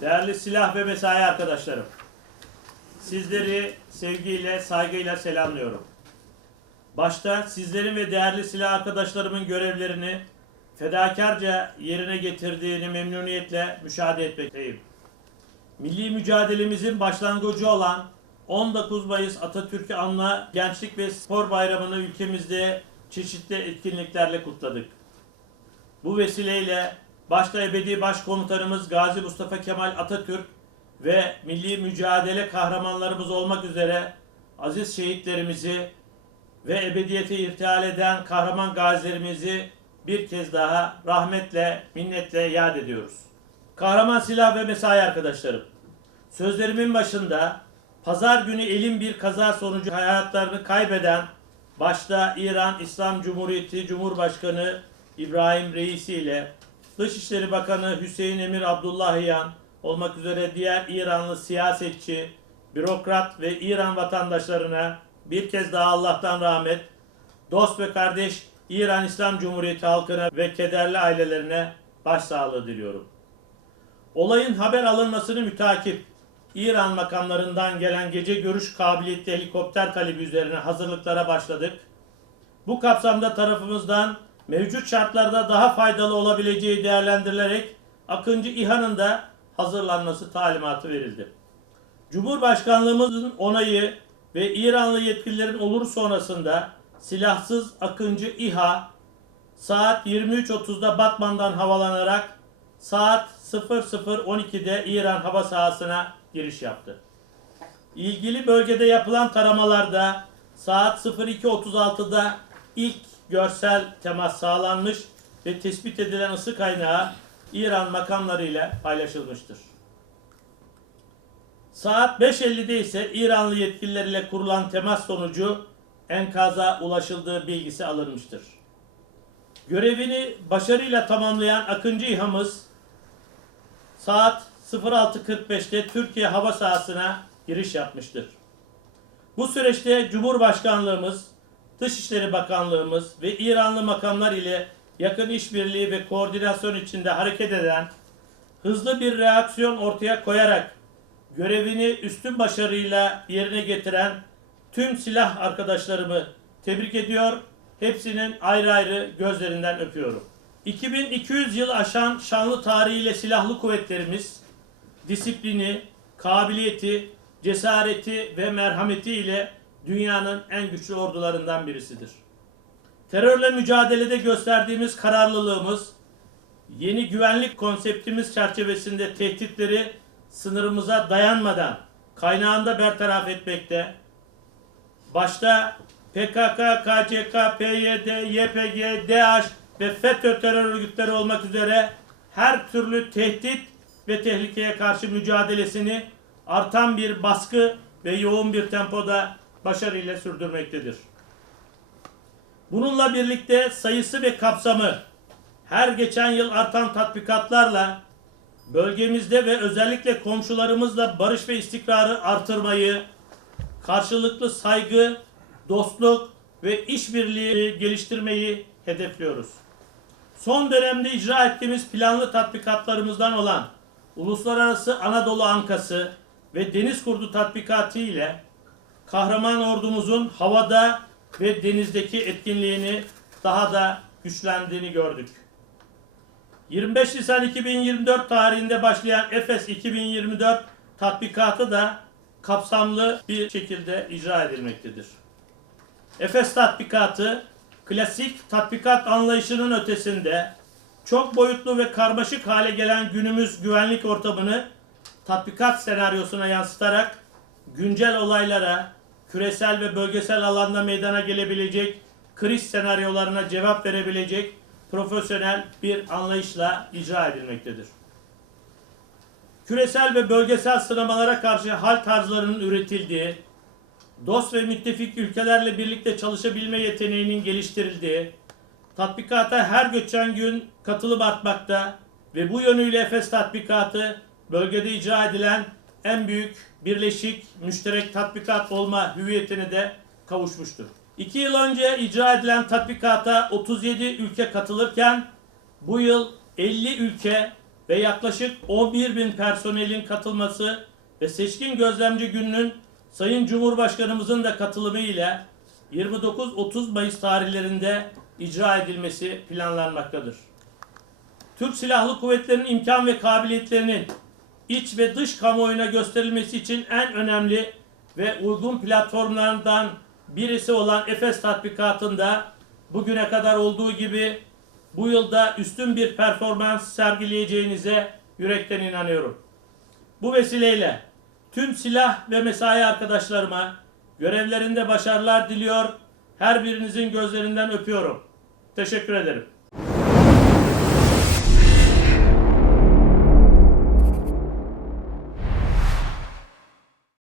Değerli silah ve mesai arkadaşlarım, sizleri sevgiyle, saygıyla selamlıyorum. Başta sizlerin ve değerli silah arkadaşlarımın görevlerini fedakarca yerine getirdiğini memnuniyetle müşahede etmekteyim. Milli mücadelemizin başlangıcı olan 19 Mayıs Atatürk'ü anma Gençlik ve Spor Bayramı'nı ülkemizde çeşitli etkinliklerle kutladık. Bu vesileyle başta ebedi başkomutanımız Gazi Mustafa Kemal Atatürk ve milli mücadele kahramanlarımız olmak üzere aziz şehitlerimizi ve ebediyete irtihal eden kahraman gazilerimizi bir kez daha rahmetle, minnetle yad ediyoruz. Kahraman silah ve mesai arkadaşlarım, sözlerimin başında pazar günü elin bir kaza sonucu hayatlarını kaybeden başta İran İslam Cumhuriyeti Cumhurbaşkanı İbrahim Reisi ile Dışişleri Bakanı Hüseyin Emir Abdullahiyan olmak üzere diğer İranlı siyasetçi, bürokrat ve İran vatandaşlarına bir kez daha Allah'tan rahmet, dost ve kardeş İran İslam Cumhuriyeti halkına ve kederli ailelerine başsağlığı diliyorum. Olayın haber alınmasını mütakip İran makamlarından gelen gece görüş kabiliyetli helikopter talebi üzerine hazırlıklara başladık. Bu kapsamda tarafımızdan mevcut şartlarda daha faydalı olabileceği değerlendirilerek Akıncı İHA'nın da hazırlanması talimatı verildi. Cumhurbaşkanlığımızın onayı ve İranlı yetkililerin olur sonrasında silahsız Akıncı İHA saat 23.30'da Batman'dan havalanarak saat 00.12'de İran hava sahasına giriş yaptı. İlgili bölgede yapılan taramalarda saat 02.36'da ilk görsel temas sağlanmış ve tespit edilen ısı kaynağı İran makamları ile paylaşılmıştır. Saat 5.50'de ise İranlı yetkililer ile kurulan temas sonucu enkaza ulaşıldığı bilgisi alınmıştır. Görevini başarıyla tamamlayan Akıncı İHA'mız saat 06.45'te Türkiye hava sahasına giriş yapmıştır. Bu süreçte Cumhurbaşkanlığımız, Dışişleri Bakanlığımız ve İranlı makamlar ile yakın işbirliği ve koordinasyon içinde hareket eden, hızlı bir reaksiyon ortaya koyarak görevini üstün başarıyla yerine getiren tüm silah arkadaşlarımı tebrik ediyor. Hepsinin ayrı ayrı gözlerinden öpüyorum. 2200 yıl aşan şanlı tarihiyle silahlı kuvvetlerimiz disiplini, kabiliyeti, cesareti ve merhameti ile dünyanın en güçlü ordularından birisidir. Terörle mücadelede gösterdiğimiz kararlılığımız, yeni güvenlik konseptimiz çerçevesinde tehditleri sınırımıza dayanmadan kaynağında bertaraf etmekte, başta PKK, KCK, PYD, YPG, DAEŞ ve FETÖ terör örgütleri olmak üzere her türlü tehdit ve tehlikeye karşı mücadelesini artan bir baskı ve yoğun bir tempoda başarıyla sürdürmektedir. Bununla birlikte sayısı ve kapsamı her geçen yıl artan tatbikatlarla bölgemizde ve özellikle komşularımızla barış ve istikrarı artırmayı, karşılıklı saygı, dostluk ve işbirliği geliştirmeyi hedefliyoruz. Son dönemde icra ettiğimiz planlı tatbikatlarımızdan olan Uluslararası Anadolu Ankası ve Deniz Kurdu tatbikatı ile kahraman ordumuzun havada ve denizdeki etkinliğini daha da güçlendiğini gördük. 25 Nisan 2024 tarihinde başlayan Efes 2024 tatbikatı da kapsamlı bir şekilde icra edilmektedir. Efes tatbikatı klasik tatbikat anlayışının ötesinde çok boyutlu ve karmaşık hale gelen günümüz güvenlik ortamını tatbikat senaryosuna yansıtarak güncel olaylara, küresel ve bölgesel alanda meydana gelebilecek kriz senaryolarına cevap verebilecek profesyonel bir anlayışla icra edilmektedir. Küresel ve bölgesel sınamalara karşı hal tarzlarının üretildiği, dost ve müttefik ülkelerle birlikte çalışabilme yeteneğinin geliştirildiği, tatbikata her geçen gün katılım artmakta ve bu yönüyle Efes tatbikatı bölgede icra edilen en büyük birleşik müşterek tatbikat olma hüviyetine de kavuşmuştur. İki yıl önce icra edilen tatbikata 37 ülke katılırken bu yıl 50 ülke ve yaklaşık 11 bin personelin katılması ve seçkin gözlemci gününün Sayın Cumhurbaşkanımızın da katılımı ile 29-30 Mayıs tarihlerinde icra edilmesi planlanmaktadır. Türk Silahlı Kuvvetleri'nin imkan ve kabiliyetlerinin iç ve dış kamuoyuna gösterilmesi için en önemli ve uygun platformlardan birisi olan Efes tatbikatında bugüne kadar olduğu gibi bu yılda üstün bir performans sergileyeceğinize yürekten inanıyorum. Bu vesileyle tüm silah ve mesai arkadaşlarıma görevlerinde başarılar diliyor. Her birinizin gözlerinden öpüyorum. Teşekkür ederim.